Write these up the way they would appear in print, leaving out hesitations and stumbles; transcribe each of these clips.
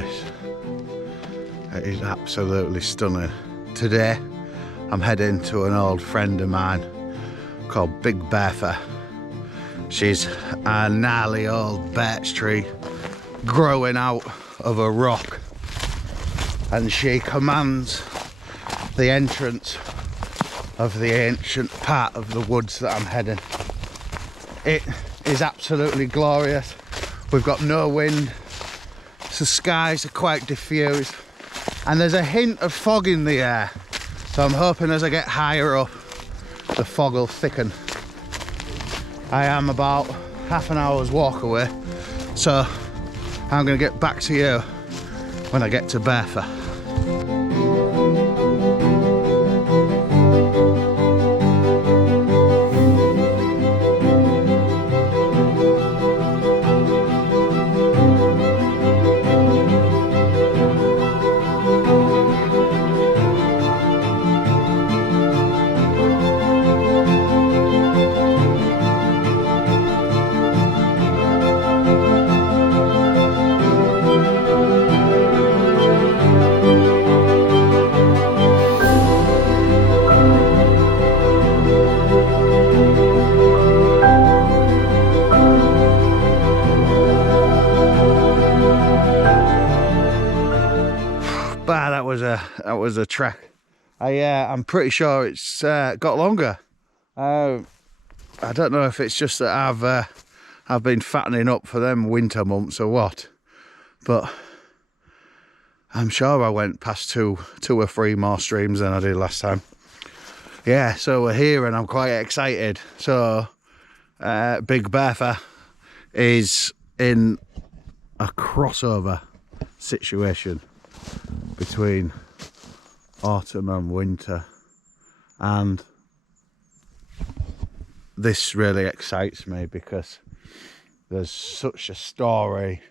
this. It is absolutely stunning. Today I'm heading to an old friend of mine called Big Bertha. She's a gnarly old birch tree growing out of a rock, and she commands the entrance of the ancient part of the woods that I'm heading. It is absolutely glorious. We've got no wind, so the skies are quite diffused, and there's a hint of fog in the air, so I'm hoping as I get higher up the fog will thicken. I am about half an hour's walk away, so I'm going to get back to you when I get to Bertha. Bah, that was a trek. I'm pretty sure it's got longer. I don't know if it's just that I've been fattening up for them winter months or what, but I'm sure I went past two or three more streams than I did last time. Yeah, so we're here and I'm quite excited. So Big Bertha is in a crossover situation between autumn and winter, and this really excites me because there's such a story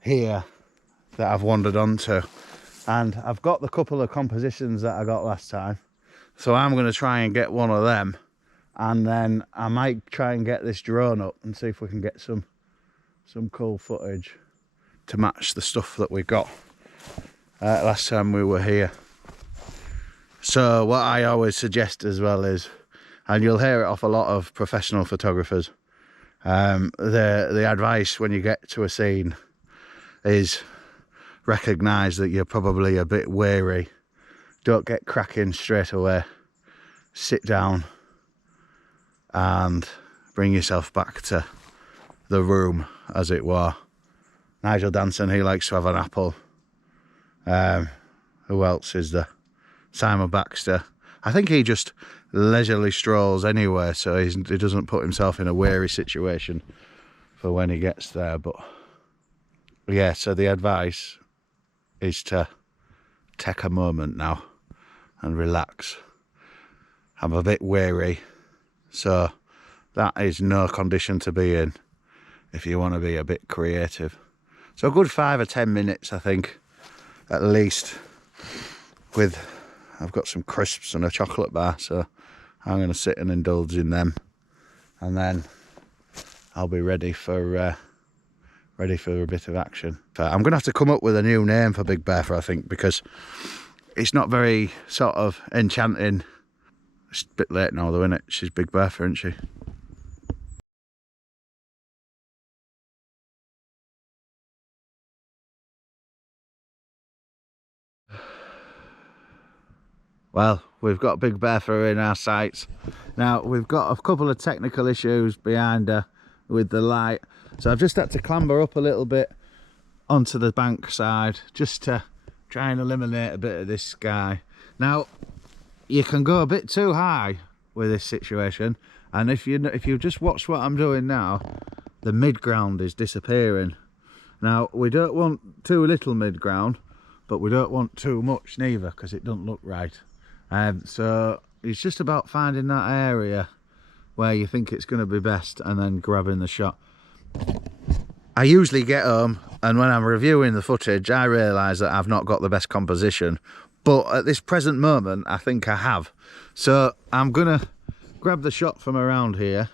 here that I've wandered onto, and I've got the couple of compositions that I got last time, so I'm going to try and get one of them, and then I might try and get this drone up and see if we can get some cool footage to match the stuff that we got last time we were here. So what I always suggest as well is, and you'll hear it off a lot of professional photographers, the advice when you get to a scene is recognise that you're probably a bit weary. Don't get cracking straight away. Sit down and bring yourself back to the room, as it were. Nigel Danson, he likes to have an apple. Who else is there? Simon Baxter. I think he just leisurely strolls anyway, so he doesn't put himself in a weary situation for when he gets there. But yeah, so the advice is to take a moment now and relax. I'm a bit weary, so that is no condition to be in if you want to be a bit creative. So a good 5 or 10 minutes, I think, at least. I've got some crisps and a chocolate bar, so I'm going to sit and indulge in them, and then I'll be ready for a bit of action. I'm going to have to come up with a new name for Big Bertha, I think, because it's not very sort of enchanting. It's a bit late now though, isn't it? She's Big Bertha, isn't she? Well, we've got Big Bertha in our sights. Now, we've got a couple of technical issues behind her with the light. So I've just had to clamber up a little bit onto the bank side just to try and eliminate a bit of this sky. Now, you can go a bit too high with this situation. And if you just watch what I'm doing now, the mid-ground is disappearing. Now, we don't want too little mid-ground, but we don't want too much neither, because it doesn't look right. So it's just about finding that area where you think it's going to be best and then grabbing the shot. I usually get home, and when I'm reviewing the footage, I realise that I've not got the best composition, but at this present moment I think I have. So I'm gonna grab the shot from around here.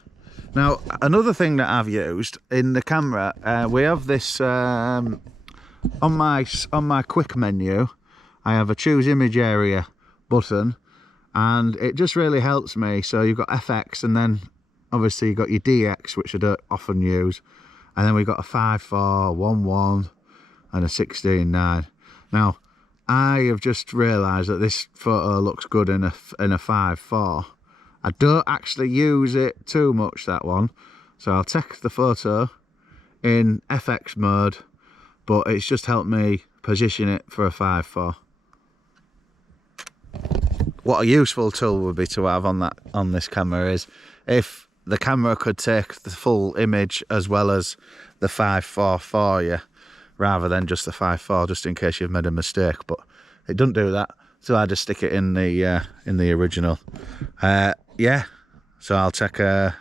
Now, another thing that I've used in the camera, we have this on my quick menu, I have a choose image area button, and it just really helps me. So you've got FX, and then obviously you've got your DX, which I don't often use, and then we've got a 5.4, 1.1 and a 16.9. Now I have just realised that this photo looks good in a 5.4. I don't actually use it too much, that one, so I'll take the photo in FX mode, but it's just helped me position it for a 5.4. What a useful tool would be to have on this camera is if the camera could take the full image as well as the 5.4 for you, rather than just the 5.4, just in case you've made a mistake. But it doesn't do that, so I just stick it in the original. Yeah, so I'll take a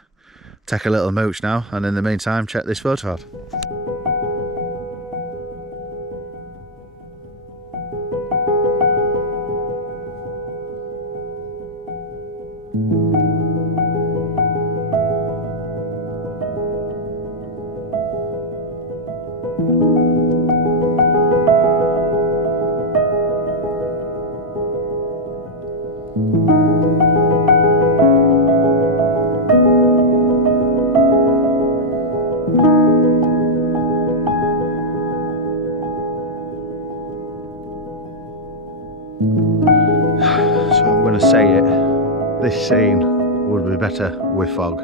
little mooch now, and in the meantime check this photo out. Say it, this scene would be better with fog,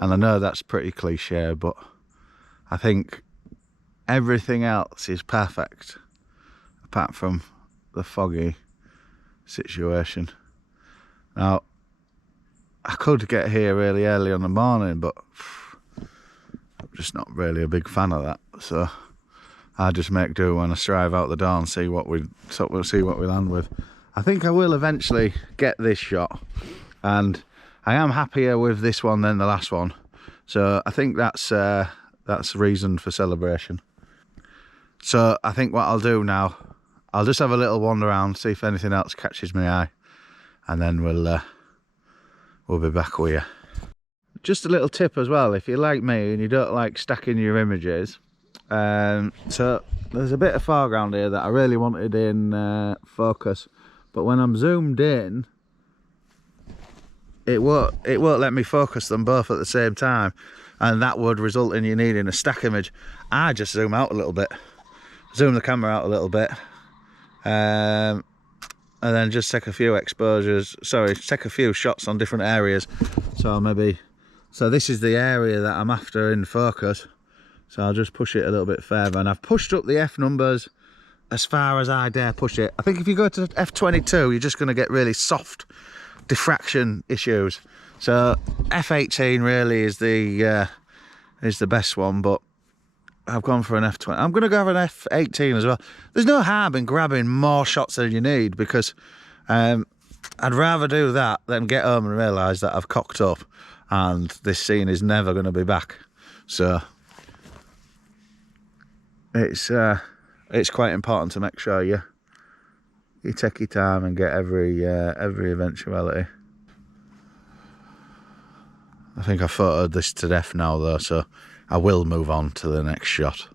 and I know that's pretty cliche, but I think everything else is perfect apart from the foggy situation. Now I could get here really early on the morning, but I'm just not really a big fan of that, so I just make do when I strive out the door and see what we land with. I think I will eventually get this shot, and I am happier with this one than the last one, so I think that's reason for celebration. So I think what I'll do now, I'll just have a little wander around, see if anything else catches my eye, and then we'll be back with you. Just a little tip as well, if you're like me and you don't like stacking your images, so there's a bit of foreground here that I really wanted in focus, but when I'm zoomed in, it won't let me focus them both at the same time, and that would result in you needing a stack image. I just zoom out a little bit, zoom the camera out a little bit, and then just take a few take a few shots on different areas. So this is the area that I'm after in focus, so I'll just push it a little bit further, and I've pushed up the F numbers as far as I dare push it. I think if you go to F22, you're just going to get really soft diffraction issues. So F18 really is the best one, but I've gone for an F20. I'm going to go for an F18 as well. There's no harm in grabbing more shots than you need, because I'd rather do that than get home and realise that I've cocked up and this scene is never going to be back. So it's quite important to make sure you take your time and get every eventuality. I think I photoed this to death now though, so I will move on to the next shot.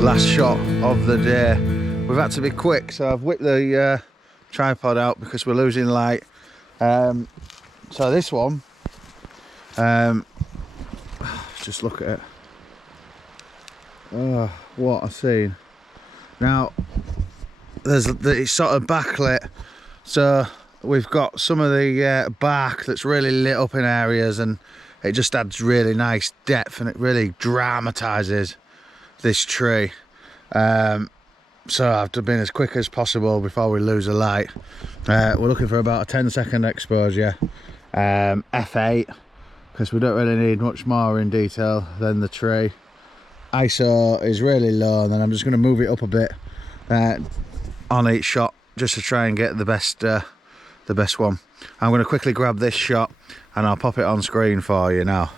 last shot of the day. We've had to be quick, so I've whipped the tripod out because we're losing light. So this one, just look at it. Oh, what a scene. Now, it's sort of backlit, so we've got some of the bark that's really lit up in areas, and it just adds really nice depth, and it really dramatises this tree. So I've been as quick as possible before we lose the light. We're looking for about a 10-second exposure, f8, because we don't really need much more in detail than the tree. ISO is really low, and then I'm just going to move it up a bit on each shot just to try and get the best one. I'm going to quickly grab this shot and I'll pop it on screen for you now.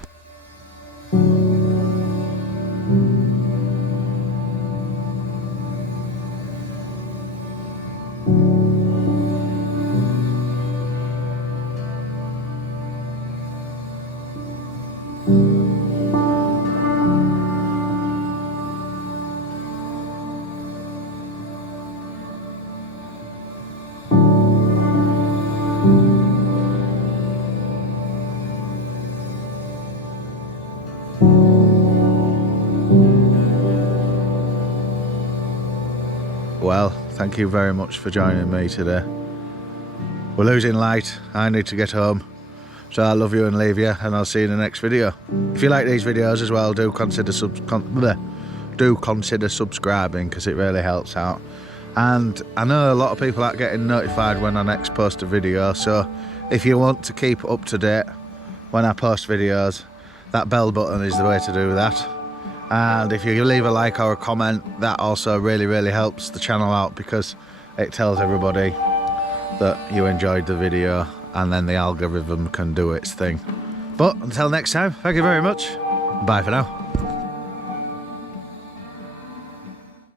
Well, thank you very much for joining me today. We're losing light, I need to get home, so I love you and leave you, and I'll see you in the next video. If you like these videos as well, do consider subscribing, because it really helps out. And I know a lot of people aren't getting notified when I next post a video, so if you want to keep up to date when I post videos, that bell button is the way to do that. And if you leave a like or a comment, that also really helps the channel out, because it tells everybody that you enjoyed the video, and then the algorithm can do its thing. But until next time, thank you very much. Bye for now.